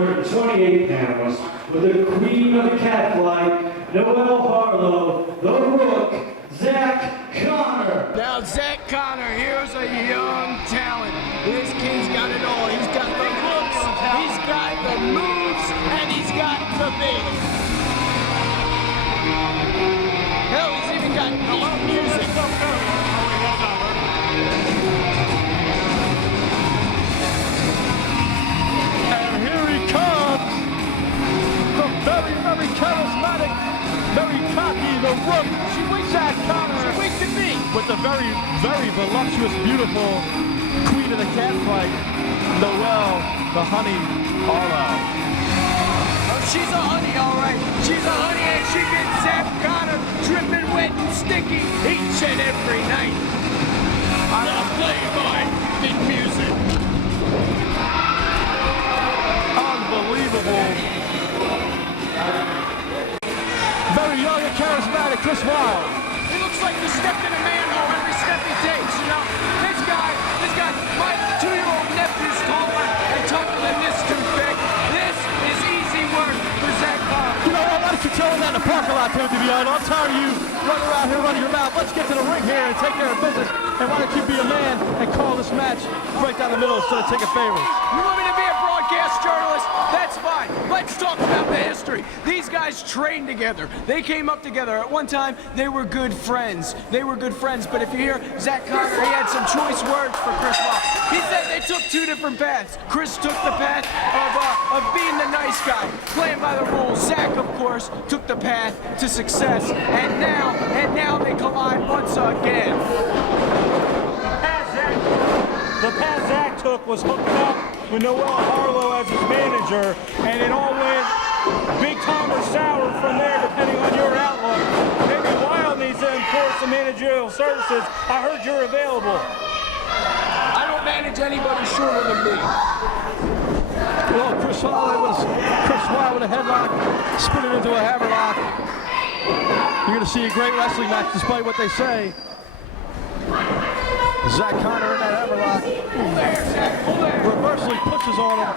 228 pounds, with the queen of the cat flight, Noel Harlow, the Rook, Zach Connor. Now Zach Connor, here's a young talent. This kid's got it all. He's got the looks, he's got the moves, and he's got the base. Hell, he's even got neat music. And here he comes, the very, very charismatic, very cocky, the Rook, Zach Connor, with the very, very voluptuous, beautiful queen of the cat fight, Noel, the honey, Harlow. Oh, she's a honey, all right. She's a honey, and she gets Zach Connor dripping wet and sticky each and every night. The Playboy in music. Unbelievable. Very young and charismatic, Chris Wylde. He looks like the step in a manhole every step he takes, you know? This guy, my 2-year-old nephew's taller and tougher than this toothpick. This is easy work for Zach Connor. You know, I'd like to tell that in the parking lot, too, to be honest. I'm tired of you running around here running your mouth. Let's get to the ring here and take care of business. And why don't you be a man and call this match right down the middle instead of taking favors? You want me to be a broadcast journalist? That's fine. Let's talk about the history. These guys trained together. They came up together. At one time, they were good friends. But if you hear Zach Connor, he had some choice words for Chris Wylde. He said they took two different paths. Chris took the path of being the nice guy, playing by the rules. Zach, of course, took the path to success. And now they collide once again. The path Zach took was hooking up with Noel Harlow as his manager, and it all went big time or sour from there, depending on your outlook. Maybe Wylde needs to enforce some managerial services. I heard you're available. I don't manage anybody shorter than me. Well, Chris Wylde with a headlock, spinning into a hammerlock. You're going to see a great wrestling match, despite what they say. Zach Connor in that hammerlock. Reversely pushes on him.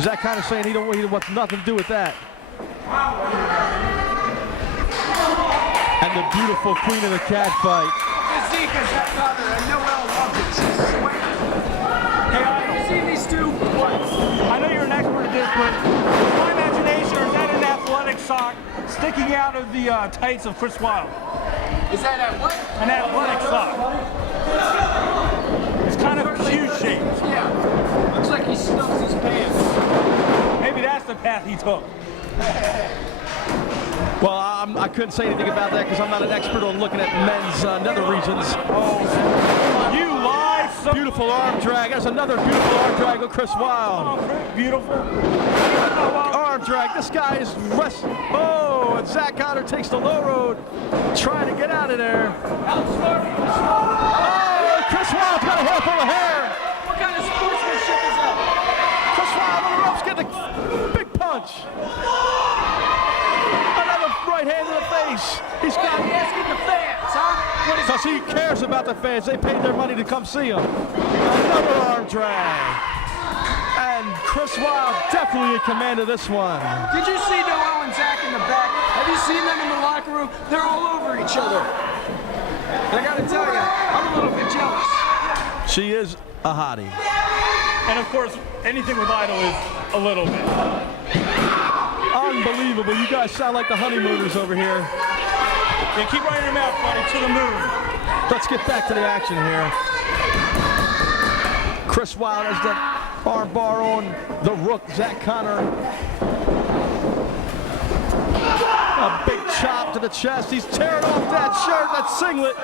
Zach Connor saying he wants nothing to do with that. And the beautiful queen of the cat fight. Physique of Zach Connor and Noel love it. She's swinging. Hey, you see these two? I know you're an expert at this, but is my imagination, or is that an athletic sock sticking out of the tights of Chris Wylde? Is that a what? An athletic sock. It's kind of Q-shaped. Yeah. Looks like he stuffs his pants. Maybe that's the path he took. Well, I couldn't say anything about that because I'm not an expert on looking at men's nether regions. Oh, you lie! Beautiful arm drag. There's another beautiful arm drag with Chris Wylde. Oh, beautiful. Arm drag. This guy is wrestling. Oh, and Zach Connor takes the low road, trying to get out of there. Oh, Chris Wylde's got a hair full of hair. What kind of sportsmanship is that? Chris Wylde on the ropes getting a big punch. Another right hand to the face. He's got. He's asking the fans, huh? Because he cares about the fans. They paid their money to come see him. Another arm drag. And Chris Wylde definitely in command of this one. Did you see Noel and Zach in the back? Have you seen them in the locker room? They're all over each other. And I gotta tell you, I'm a little bit jealous. She is a hottie. And of course, anything with Idol is a little bit. Unbelievable. You guys sound like the honeymooners over here. Yeah, keep running your mouth, buddy, to the moon. Let's get back to the action here. Chris Wylde has the arm bar on the Rook, Zach Connor. A big chop to the chest. He's tearing off that shirt, that singlet,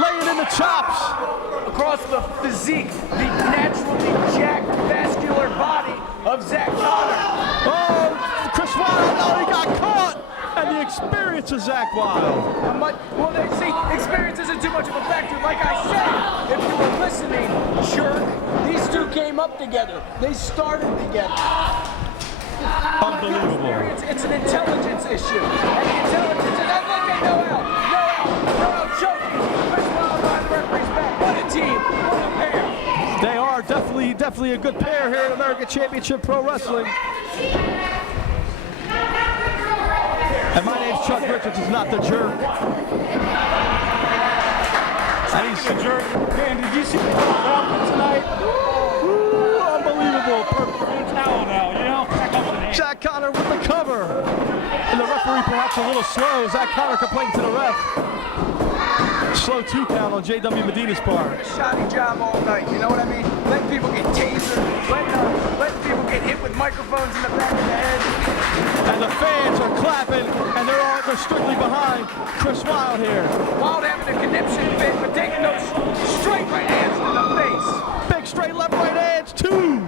laying in the chops. Across the physique, the naturally jacked, vascular body of Zach Connor. Oh, Chris Wylde, oh, he got caught. And the experience of Zach Wylde. Well, see, experience isn't too much of a factor. Like I said, if you were listening, jerk, these two came up together. They started together. Unbelievable. It's an intelligence issue. And the intelligence is that look at Noel choking. Chris Wylde behind the referee's back. What a team. What a pair. They are definitely definitely a good pair here in American Championship Pro Wrestling. And my name's Chuck Richards, is not the jerk. And he's The jerk. Man, did you see the outfit tonight? Ooh, unbelievable. Towel now, you know? Jack Connor with the cover. And the referee perhaps a little slow. Zach Connor complaining to the ref. Slow 2 count on J.W. Medina's part. Shoddy job all night, you know what I mean? Letting people get tasered, letting people get hit with microphones in the back of the head. And the fans are clapping, and they're strictly behind Chris Wylde here. Wylde having a conniption fit, but taking those straight right hands to the face. Big straight left right hands, 2. Noel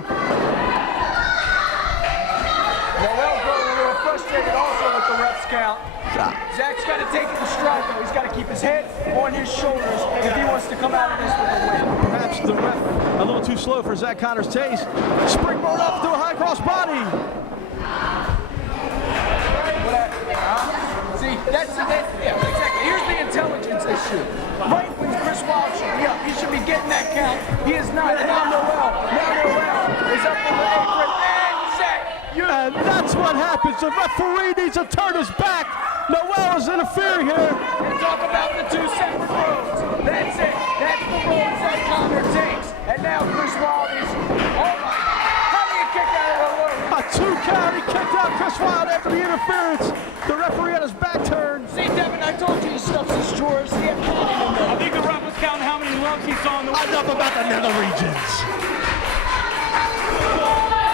growing a little frustrated also with the ref's count. Zach's got to take it in stride, though. He's got to keep his head on his shoulders if he wants to come out of this with a win. Perhaps the ref a little too slow for Zach Connor's taste. Springboard up to a high cross body. See, that's yeah, exactly. Here's the intelligence issue. Right when Chris Wylde should be up, he should be getting that count. He is not. And now Noel is up in the apron, and Zach, And that's what happens. The referee needs to turn his back. Noel is interfering here. and talk about the 2 separate roads. That's it. That's the road that Connor takes. And now Chris Wylde is, oh my, how do you kick out of the loop? A 2 count. He kicked out Chris Wylde after the interference. The referee had his back turned. See, Devin, I told you he stuffs his drawers. He had padding in I there. think the ref was counting how many lumps he saw in the Enough about the nether regions.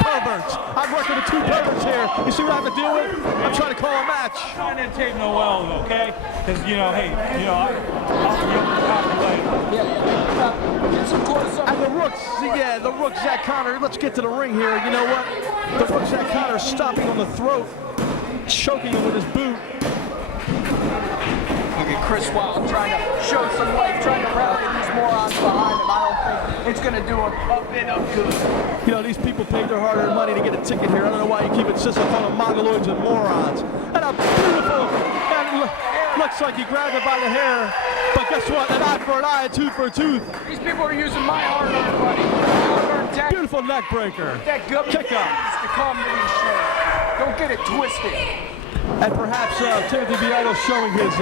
Perverts. I'm working with 2 perverts here. You see what I have to deal with? I'm trying to call a match. trying to take Noel, okay? Because, you know, hey, you know, I'll be able to calculate. Get some close up. And the Rooks, yeah, the Rook Zach Connor. Let's get to the ring here. You know what? The Rook Zach Connor stomping on the throat, choking him with his boot. Look at Chris Wylde trying to show some life, trying to rally these morons behind him. I don't think it's going to do a bit of good. You know, these people paid their hard-earned money to get a ticket here. I don't know why you keep insisting on calling them mongoloids and morons. And a beautiful, and looks like he grabbed it by the hair. But guess what? An eye for an eye, a tooth for a tooth. These people are using my hard-earned money. Hard-earned tax. Beautiful neck breaker. That gummy Kick out. needs to come to these shows. Don't get it twisted. And perhaps Timothy Biago showing his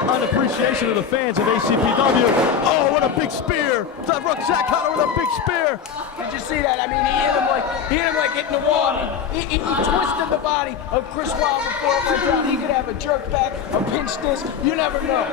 unappreciation of the fans of ACPW. Oh, what a big spear! The Rook Zach Connor with a big spear. Did you see that? I mean, he hit him like hitting the wall. I mean, he twisted the body of Chris Wylde before it went down. He could have a jerk back, a pinch disc. You never know.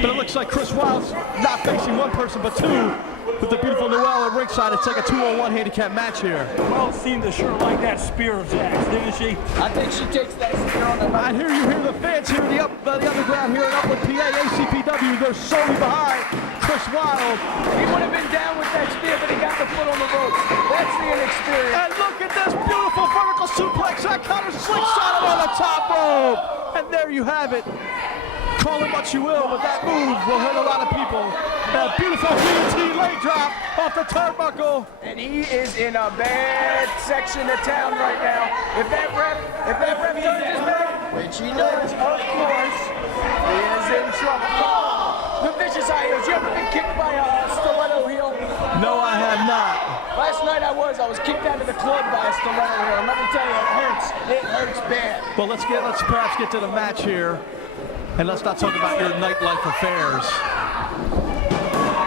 But it looks like Chris Wylde's not facing 1 person, but 2. With the beautiful Noel at ringside, it's like a 2-on-1 handicap match here. Well, seemed to sure like that spear of Zach's, didn't she? I think she takes that spear on the And here you hear the fans here in the underground here in Upland, PA, ACPW. They're solely behind Chris Wylde. He would have been down with that spear, but he got the foot on the ropes. That's the inexperience. And look at this beautiful vertical suplex. That kind of slingshot him on the top rope. And there you have it. Call it what you will, but that move will hurt a lot of people. A beautiful DT leg drop off the turnbuckle. And he is in a bad section of town right now. If that ref turns his back, which he knows, of course, he is in trouble. The vicious eye heels. You ever been kicked by a stiletto heel? No, I have not. Last night I was kicked out of the club by a stiletto heel. Let me tell you, it hurts. It hurts bad. Well, let's perhaps get to the match here. And let's not talk about your nightlife affairs.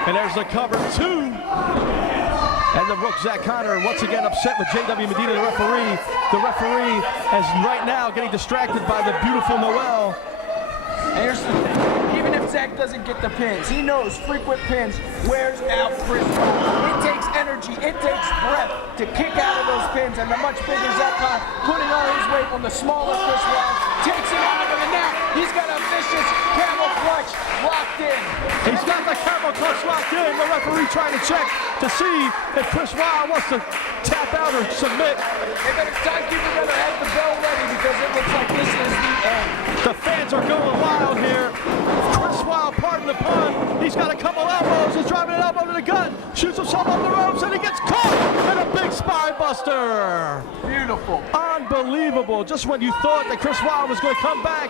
And there's the cover 2. And the Rook Zach Connor once again upset with J.W. Medina, the referee. The referee is right now getting distracted by the beautiful Noel. And here's the thing. Even if Zach doesn't get the pins, he knows frequent pins wears out Chris Wylde. It takes energy, it takes breath to kick out of those pins. And the much bigger Zach Connor putting all his weight on the smaller Chris Wylde takes it out of him. And now he's got a vicious camel clutch locked in. He's got the camel clutch locked in. The referee trying to check to see if Chris Wylde wants to tap out or submit. Hey, but it's timekeeper better have the bell ready because it looks like this is the end. The fans are going wild here. Chris Wylde, pardon the pun, he's got a couple elbows. He's driving an elbow to the gut, shoots himself on the ropes, and he gets caught in a big spine buster. Beautiful. Unbelievable. Just when you thought that Chris Wylde was going to come back,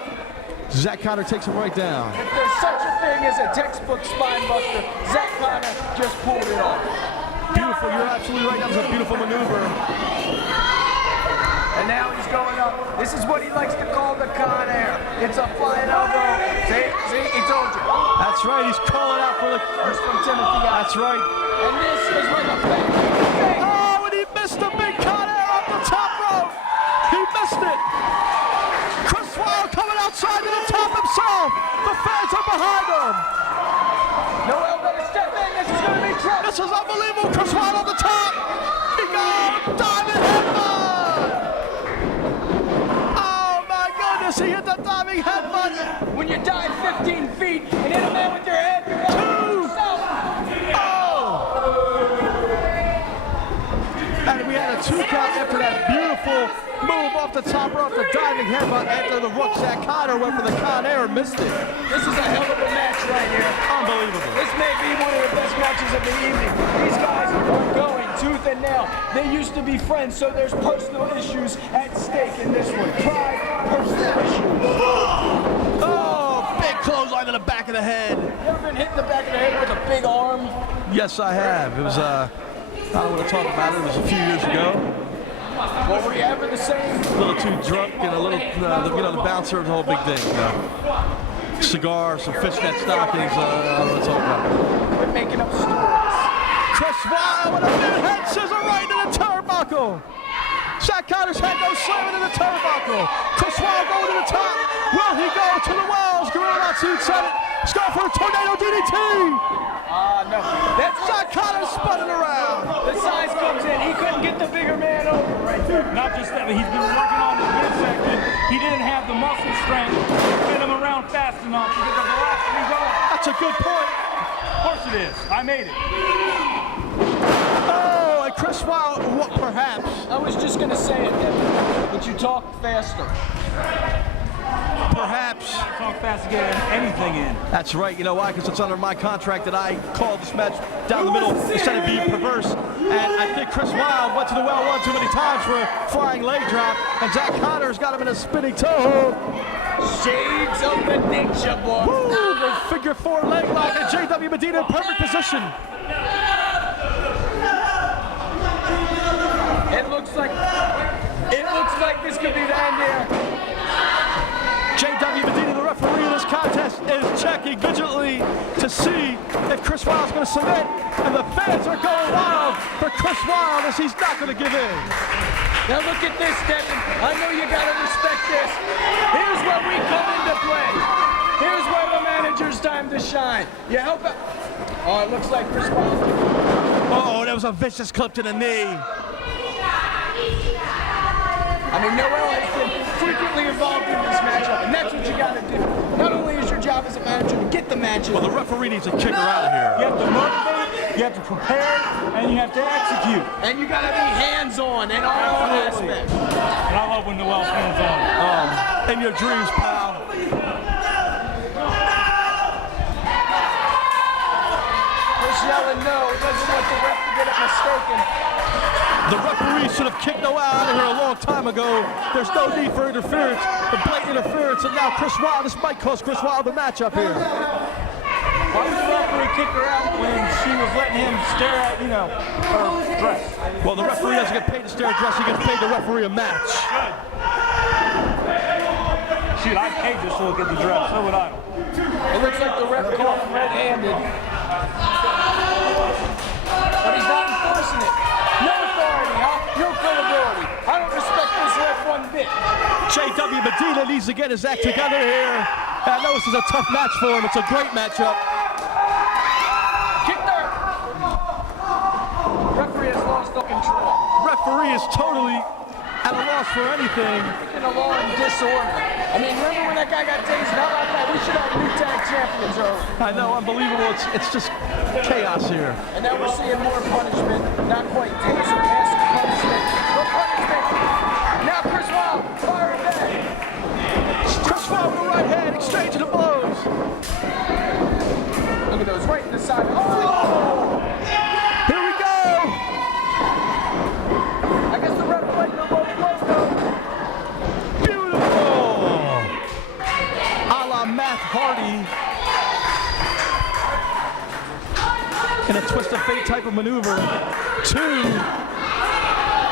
Zach Connor takes him right down. If there's such a thing as a textbook spine buster, Zach Connor just pulled it off. beautiful. You're absolutely right. That was a beautiful maneuver. And now he's going up. This is what he likes to call the Con Air. It's a flying elbow. See, he told you. That's right. He's calling out for the. First from Timothy. That's right. And this is where the fake. Oh, and he missed a big Con Air off the top rope. He missed it. Chris Wylde coming outside to the top himself. The fans are behind him. Noel better step in. This is going to be trouble. This is unbelievable. Chris Wylde on the top. He goes diving headbutt. Oh my goodness, he hit the diving headbutt. When you dive 15 feet and hit a man with your head, you're Two. And we had a 2 count after that beautiful move off the top rope, the diving headbutt after the Rook. Zach Connor went for the Con Air and missed it. This is a hell of a match right here. Unbelievable. This may be one of the best matches of the evening. These guys are going tooth and nail. They used to be friends, so there's personal issues at stake in this one. Pride, personal issues. Oh, big clothesline to the back of the head. You ever been hit in the back of the head with a big arm? Yes, I have. It was, I don't want to talk about it. It was a few years ago. Well, were you ever the same? A little too drunk and a little, the bouncer was a whole big thing. Cigar, some fishnet stockings. I don't want to talk about it. We're making up stories. Chris Wylde with a big head scissor right into the turnbuckle. Zach Connor's head goes slamming in the turnbuckle. Chris Wylde going to the top. Will he go to the walls? Gorilla Monsoon said it. He's going for a tornado DDT. No. That's Zach Connor spinning around. the size comes in. He couldn't get the bigger man over right there. Not just that, but he's been working on his midsection. He didn't have the muscle strength to fit him around fast enough because of the last three goals. That's a good point. Of course it is. I made it. Oh, and Chris Wylde, what perhaps? I was just going to say it, Devin, but you talk faster. Perhaps. Talk fast to get anything in. That's right. You know why? Because it's under my contract that I called this match down the middle instead of being perverse. And I think Chris Wylde went to the well one too many times for a flying leg drop. And Zach Connor's got him in a spinning toe. Shades of addiction, boy. Woo! The figure 4 leg lock and JW Medina in perfect position. It looks like this could be the end here. JW Medina, the referee in this contest, is checking vigilantly to see if Chris Wylde's going to submit. And the fans are going wild for Chris Wylde as he's not going to give in. Now look at this, Devin. I know you got to respect this. Here's where we come into play. Here's where the manager's time to shine. You help out. Oh, it looks like Chris Wylde. Oh, that was a vicious clip to the knee. I mean, Noel has been frequently involved in this matchup, and that's what you got to do. Not only is your job as a manager to get the matches. Well, the referee needs to kick her out of here. You have to motivate, you have to prepare, and you have to execute. And you got to be hands-on in all aspects. And I love when Noel's hands on. In your dreams, pal. Chris yelling no, doesn't want the ref to get it mistaken. The referee should have kicked Noel out of here a long time ago. There's no need for interference, but blatant interference, and now Chris Wylde, this might cost Chris Wylde the matchup here. Why would the referee kick her out when she was letting him stare at, her dress? Well, the referee doesn't get paid to stare at dress, he gets paid to referee a match. Shoot, I paid just to look at the dress, so would I. It looks like the ref caught him red-handed. But he's not enforcing it. No authority, huh? No credibility. I don't respect this ref one bit. JW Medina needs to get his act together here. I know this is a tough match for him. It's a great matchup. Kick there. Referee has lost all control. Referee is totally at a loss for anything. In a law and disorder. I mean, remember when that guy got tased? Not like that. We should have new tag champions early. I know, unbelievable. It's just chaos here. And now we're seeing more punishment. Not quite taser, passive punishment. But punishment. Now Chris Wylde firing back. Chris Wylde with the right hand, exchanging the blows. Look at those right in the side. Oh! Here we go. I guess the ref played the low blow though. Beautiful. A la Matt Hardy. In a twist of fate type of maneuver. to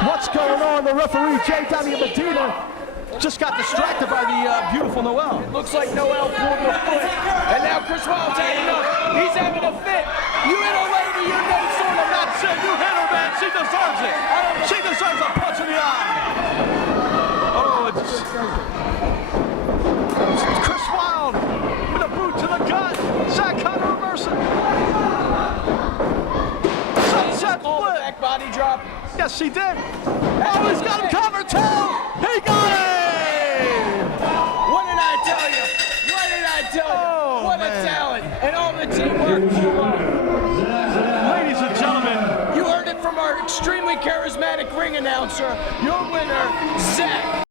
what's going on. The referee, J.W. Medina, just got distracted by the beautiful Noel. Looks like Noel pulled the foot, and now Chris Wylde's had enough. He's having a fit. You hit a lady, you're no sort of That's it. You hit her, man. She deserves it. She deserves a punch in the eye. Oh, it's Chris Wylde with a boot to the gut. Zach Connor reversing. Sunset all the flip. back body drop. Yes, he did. Oh, he's got him covered too. He got it. What did I tell you? What did I tell you? Oh, what man. a talent and all the teamwork. Ladies and gentlemen, You heard it from our extremely charismatic ring announcer. Your winner,